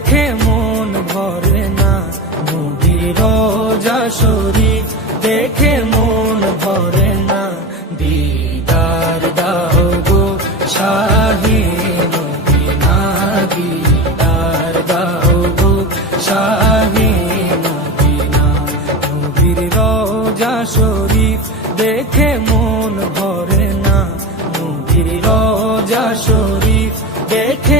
দেখে মন ভরে না। মুদির শরীফ দেখে মন ভরে না। দিদার দাও গো শাহী মদিনা দিদার দাও গো শাহী মদিনা মুদির রোজা শরীফ দেখে মন ভরে না। মুদির রোজা শরীফ দেখে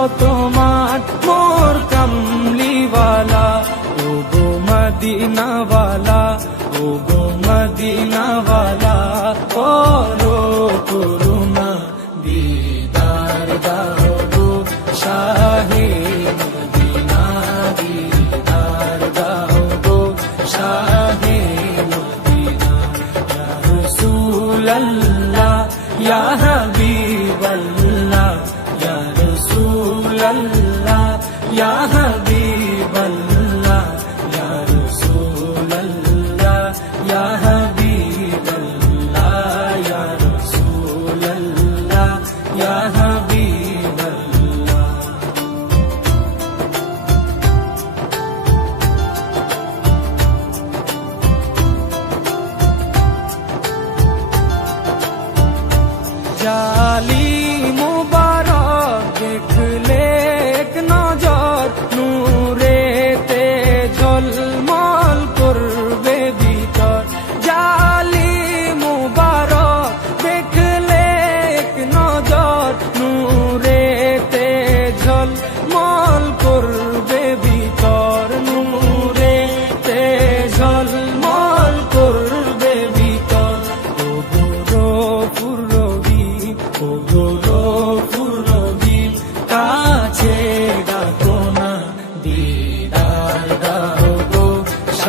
মান মোর কমলিওয়ালা ও গো মদিনাওয়ালা ও গো মদিনাওয়ালা করো করুণা, দিদার দাও গো শাহে মদিনা দাও গো শাহে মদিনা। ইয়া জালি মুবারক দেখলে এক করবে ভিতর জালি মুবারক দেখলে এক নজর নূরেতে ঝলমল করবে ভিতর নূরেতে ঝলমল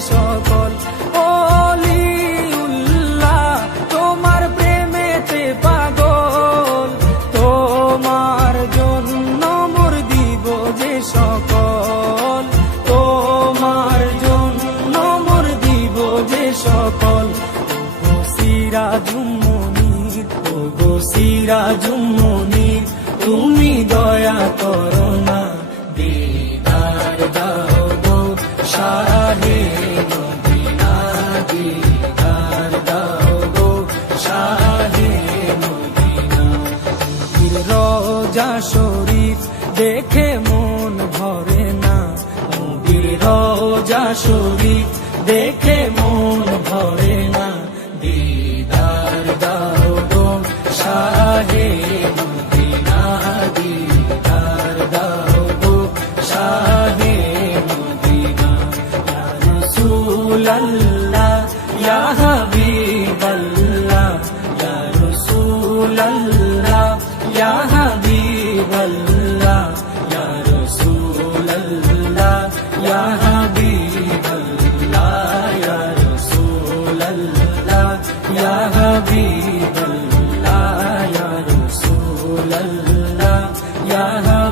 সকল। অলি অলিউল্লাহ, তোমার প্রেমেতে পাগল। তোমার জন্য মোর দিব যে সকল। তোমার জন্য মোর দিব যে সকল। সিরাজুমনির ও গো সিরাজুমনির তুমি দল দেখে মন ভরে না। নবীর রোজা শরীর দেখে মন ভরে رسول الله يا هادي